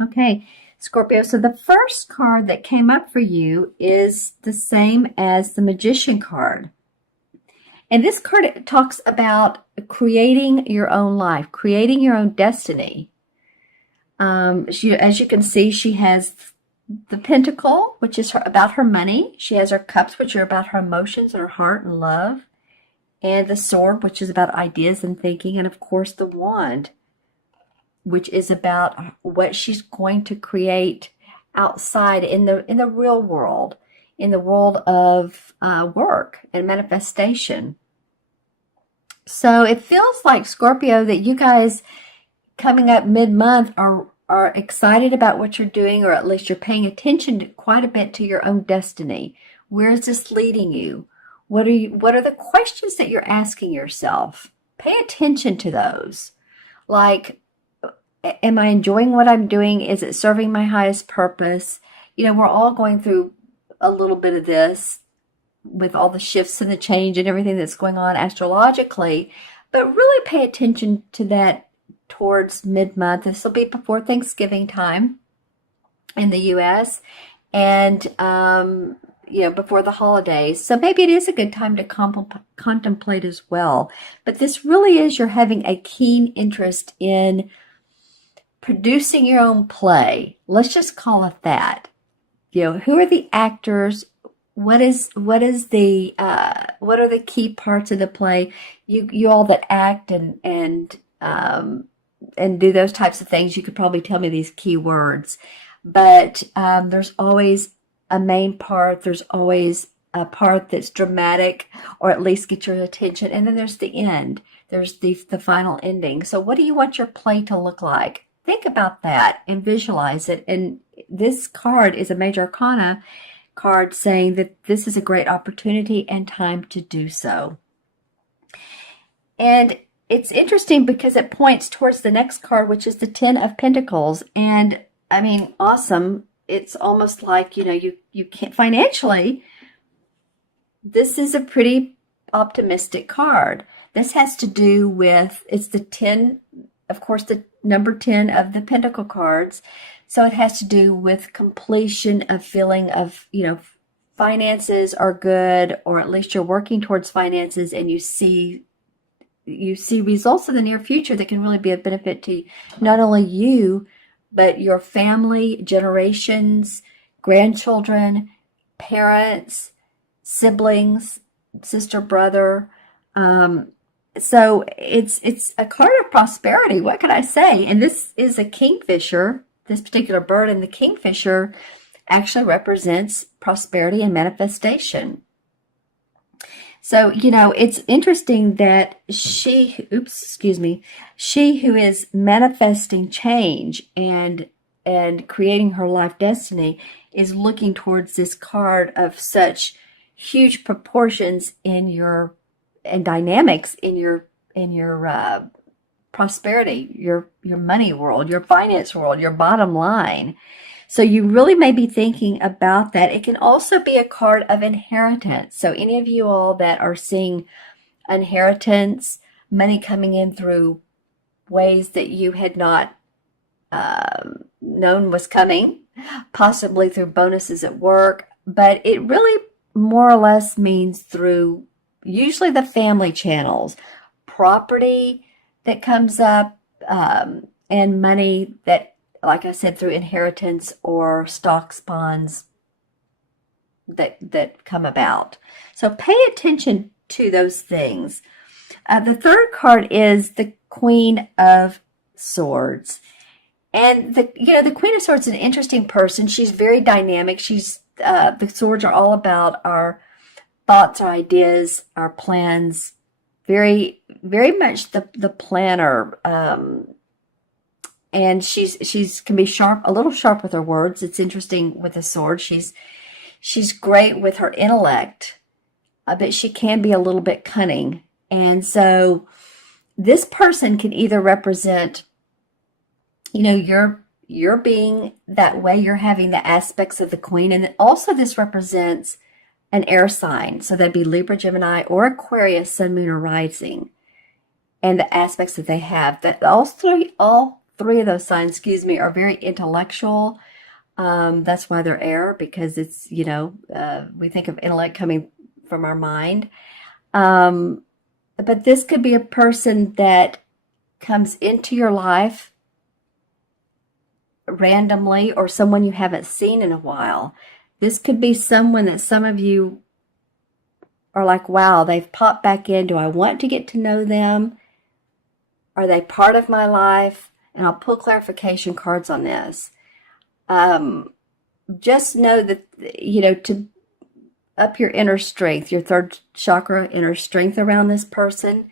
Okay, Scorpio. So the first card that came up for you is the same as the Magician card. And this card talks about creating your own life, creating your own destiny. As you can see, she has the Pentacle, which is about her money. She has her Cups, which are about her emotions and her heart and love. And the Sword, which is about ideas and thinking. And of course, the Wand, which is about what she's going to create outside in the real world, in the world of work and manifestation. So it feels like, Scorpio, that you guys coming up mid-month are excited about what you're doing, or at least you're paying attention quite a bit to your own destiny. Where is this leading you? What are the questions that you're asking yourself? Pay attention to those. Like, am I enjoying what I'm doing? Is it serving my highest purpose? We're all going through a little bit of this with all the shifts and the change and everything that's going on astrologically, but really pay attention to that towards mid-month. This will be before Thanksgiving time in the U.S. and before the holidays. So maybe it is a good time to contemplate as well. But this really is, you're having a keen interest in producing your own play. Let's just call it that. Who are the actors? What are the key parts of the play? You all that act and do those types of things, you could probably tell me these key words. But there's always a main part. There's always a part that's dramatic, or at least get your attention. And then there's the end. There's the final ending. So what do you want your play to look like? Think about that and visualize it. And this card is a Major Arcana card saying that this is a great opportunity and time to do so. And it's interesting because it points towards the next card, which is the Ten of Pentacles. And I mean, awesome. It's almost like, you can't financially, this is a pretty optimistic card. This has to do with, it's the 10, of course, the number 10 of the Pentacle cards. So it has to do with completion, of feeling of, finances are good, or at least you're working towards finances, and you see results in the near future that can really be a benefit to not only you, but your family, generations, grandchildren, parents, siblings, sister, brother. So it's a card of prosperity. What can I say? And this is a kingfisher, this particular bird, and the kingfisher actually represents prosperity and manifestation. So, it's interesting that she who is manifesting change and creating her life destiny is looking towards this card of such huge proportions and dynamics in your prosperity, your money world, your finance world, your bottom line. So you really may be thinking about that. It can also be a card of inheritance. So any of you all that are seeing inheritance, money coming in through ways that you had not known was coming, possibly through bonuses at work, but it really more or less means through usually the family channels, property that comes up, and money that, like I said, through inheritance or stocks, bonds that come about. So pay attention to those things. The third card is the Queen of Swords. And the Queen of Swords is an interesting person. She's very dynamic. The swords are all about our thoughts, our ideas, our plans. Very, very much the planner. And she's can be sharp, a little sharp with her words. It's interesting with the sword. She's great with her intellect, but she can be a little bit cunning. And so this person can either represent, you're being that way, you're having the aspects of the queen, and also this represents an air sign. So that'd be Libra, Gemini, or Aquarius, sun, moon, or rising, and the aspects that they have. That all three of those signs, excuse me, are very intellectual. That's why they're air, because it's, we think of intellect coming from our mind. But this could be a person that comes into your life randomly, or someone you haven't seen in a while. This could be someone that some of you are like, wow, they've popped back in. Do I want to get to know them? Are they part of my life? And I'll pull clarification cards on this. Just know that, to up your inner strength, your third chakra, inner strength around this person,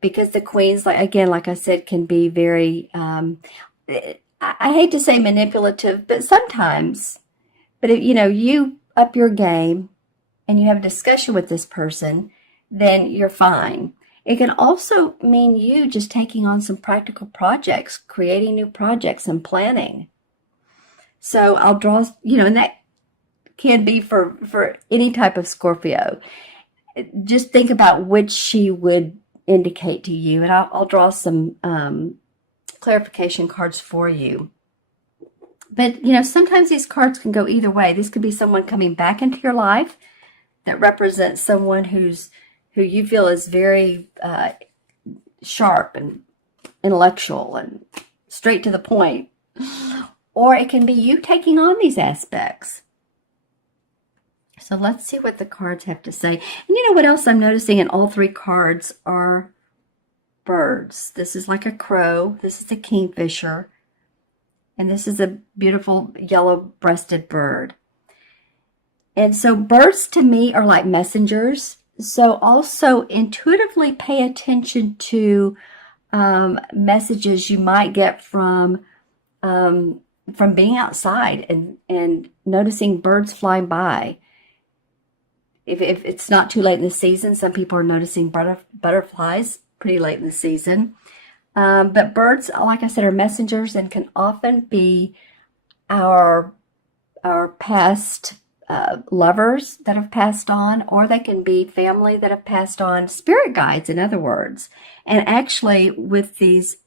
because the queens, like I said, can be very, I hate to say manipulative, but sometimes. But if you up your game and you have a discussion with this person, then you're fine. It can also mean you just taking on some practical projects, creating new projects and planning. So I'll draw, and that can be for any type of Scorpio. Just think about which she would indicate to you, and I'll draw some clarification cards for you. But, sometimes these cards can go either way. This could be someone coming back into your life that represents someone who you feel is very sharp and intellectual and straight to the point. Or it can be you taking on these aspects. So let's see what the cards have to say. And you know what else I'm noticing in all three cards are birds. This is like a crow. This is a kingfisher. And this is a beautiful yellow-breasted bird. And so birds to me are like messengers. So also intuitively pay attention to messages you might get from being outside and noticing birds flying by. If it's not too late in the season, some people are noticing butterflies pretty late in the season. But birds, like I said, are messengers and can often be our past lovers that have passed on, or they can be family that have passed on, spirit guides, in other words. And actually, with these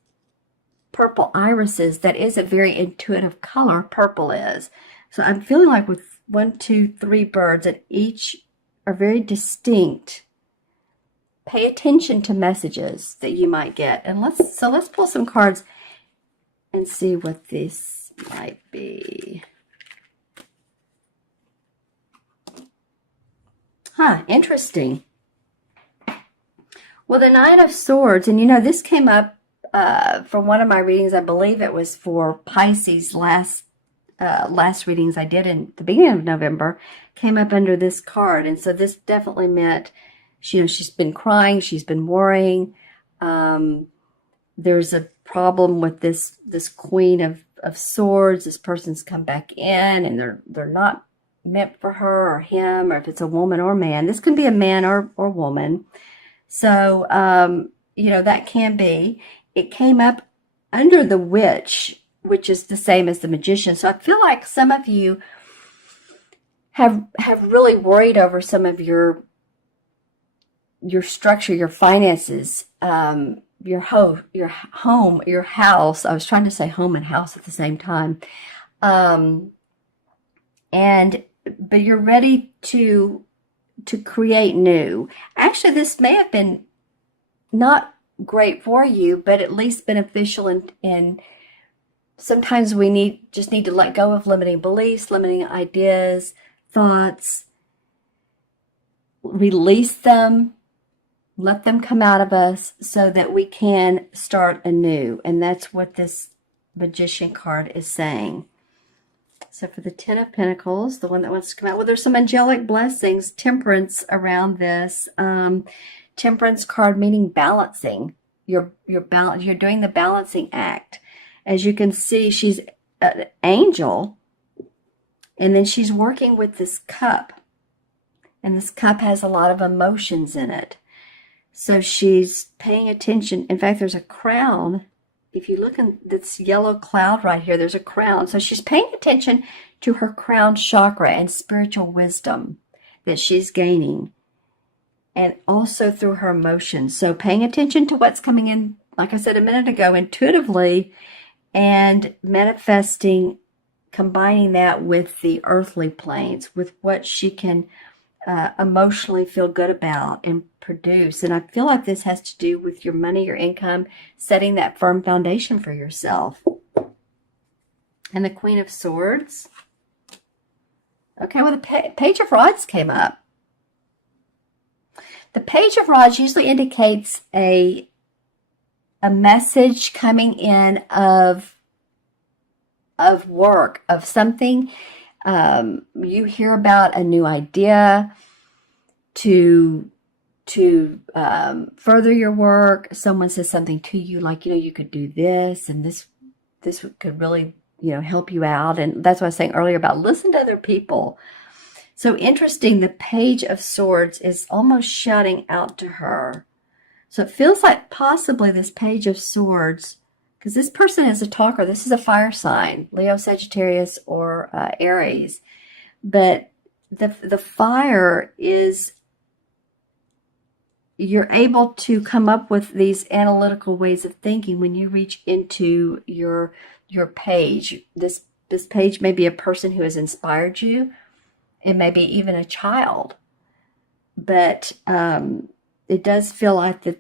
purple irises, that is a very intuitive color, purple is. So I'm feeling like with 1, 2, 3 birds, that each are very distinct. Pay attention to messages that you might get. And let's pull some cards and see what this might be. Interesting. Well, the Nine of Swords, and this came up from one of my readings. I believe it was for Pisces last readings I did in the beginning of November, came up under this card. And so this definitely meant, she's been crying, she's been worrying. There's a problem with this Queen of Swords. This person's come back in and they're not meant for her or him, or if it's a woman or man. This can be a man or woman. So, that can be. It came up under the Witch, which is the same as the Magician. So I feel like some of you have really worried over some of your structure, your finances, your home, your house. I was trying to say home and house at the same time. But you're ready to create new. Actually, this may have been not great for you, but at least beneficial in sometimes we just need to let go of limiting beliefs, limiting ideas, thoughts, release them, let them come out of us so that we can start anew. And that's what this Magician card is saying. So for the Ten of Pentacles, the one that wants to come out, well, there's some angelic blessings, temperance around this. Temperance card meaning balancing. You're doing the balancing act. As you can see, she's an angel, and then she's working with this cup. And this cup has a lot of emotions in it. So she's paying attention. In fact, there's a crown. If you look in this yellow cloud right here, there's a crown. So she's paying attention to her crown chakra and spiritual wisdom that she's gaining. And also through her emotions. So paying attention to what's coming in, like I said a minute ago, intuitively, and manifesting, combining that with the earthly planes, with what she can emotionally feel good about and produce. And I feel like this has to do with your money, your income, setting that firm foundation for yourself. And the Queen of Swords. Okay, well, the Page of Rods came up. The Page of Rods usually indicates a message coming in of work, of something. You hear about a new idea to further your work. Someone says something to you like, you could do this, and this could really, help you out. And that's what I was saying earlier about listen to other people. So interesting, the Page of Swords is almost shouting out to her. So it feels like possibly this Page of Swords, because this person is a talker. This is a fire sign, Leo, Sagittarius, or Aries. But the fire is, you're able to come up with these analytical ways of thinking when you reach into your page. This page may be a person who has inspired you. It may be even a child. But it does feel like that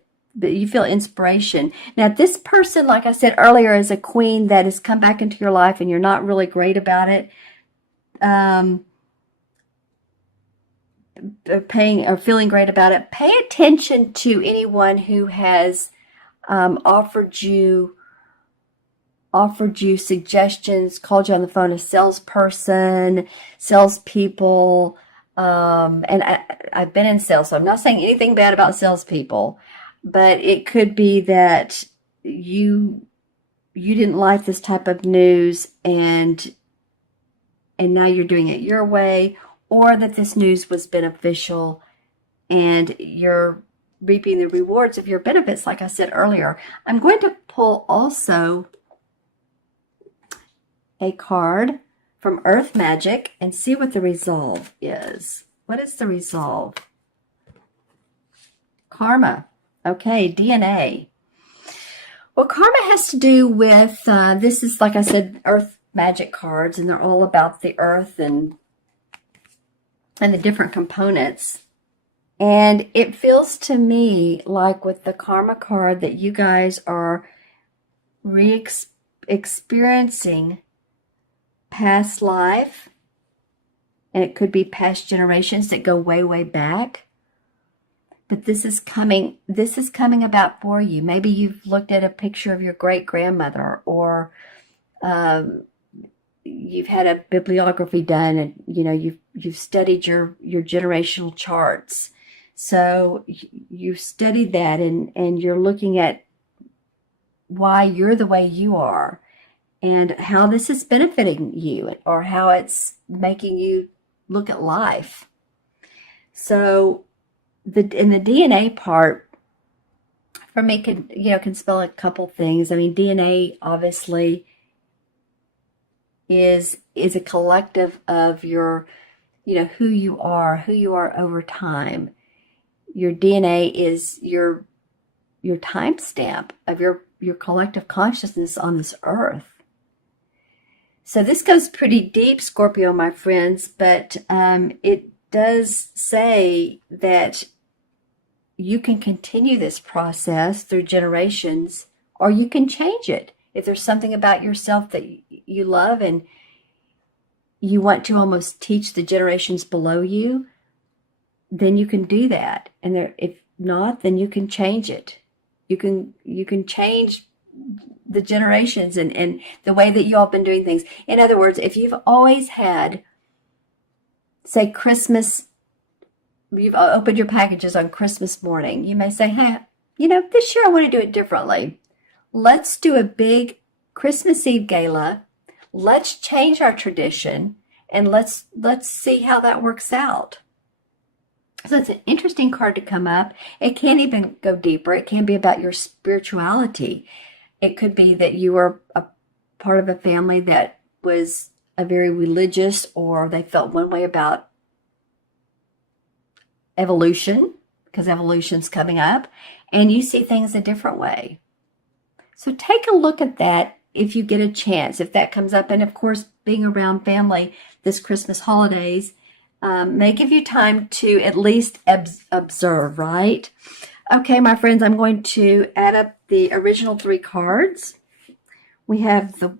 you feel inspiration. Now, this person, like I said earlier, is a queen that has come back into your life and you're not really great about it. Feeling great about it. Pay attention to anyone who has offered you suggestions, called you on the phone, a salesperson, salespeople. And I've been in sales, so I'm not saying anything bad about salespeople, but it could be that you didn't like this type of news, and now you're doing it your way, or that this news was beneficial and you're reaping the rewards of your benefits, like I said earlier. I'm going to pull also a card from Earth Magic and see what the resolve is. What is the resolve? Karma. Okay, DNA. Well, karma has to do with, this is, like I said, Earth Magic cards, and they're all about the earth and the different components. And it feels to me like with the karma card that you guys are experiencing past life, and it could be past generations that go way, way back. But this is coming about for you. Maybe you've looked at a picture of your great-grandmother, or you've had a bibliography done, and you've studied your generational charts. So you've studied that, and you're looking at why you're the way you are, and how this is benefiting you, or how it's making you look at life. So in the DNA part, for me, can spell a couple things. I mean, DNA obviously is a collective of your, who you are over time. Your DNA is your timestamp of your collective consciousness on this earth. So this goes pretty deep, Scorpio, my friends, but it does say that you can continue this process through generations, or you can change it. If there's something about yourself that you love and you want to almost teach the generations below you, then you can do that. And if not, then you can change it. You can change the generations and the way that you all have been doing things. In other words, if you've always had, say, Christmas, you've opened your packages on Christmas morning, you may say, hey, this year I want to do it differently. Let's do a big Christmas Eve gala. Let's change our tradition, and let's see how that works out. So it's an interesting card to come up. It can even go deeper. It can be about your spirituality. It could be that you were a part of a family that was a very religious, or they felt one way about evolution, because evolution's coming up, and you see things a different way. So take a look at that if you get a chance, if that comes up. And of course, being around family this Christmas holidays may give you time to at least observe, right? Okay, my friends, I'm going to add up the original 3 cards. We have the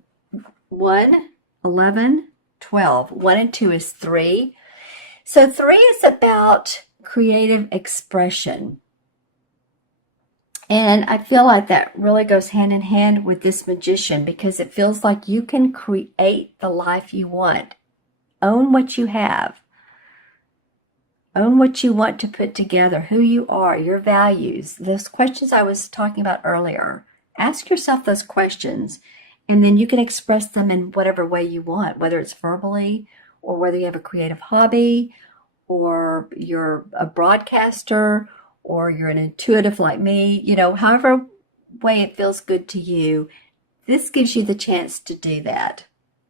1, 11, 12. 1 and 2 is 3. So 3 is about creative expression. And I feel like that really goes hand in hand with this Magician, because it feels like you can create the life you want. Own what you have. Own what you want to put together, who you are, your values, those questions I was talking about earlier. Ask yourself those questions, and then you can express them in whatever way you want, whether it's verbally or whether you have a creative hobby or you're a broadcaster or you're an intuitive like me, however way it feels good to you. This gives you the chance to do that.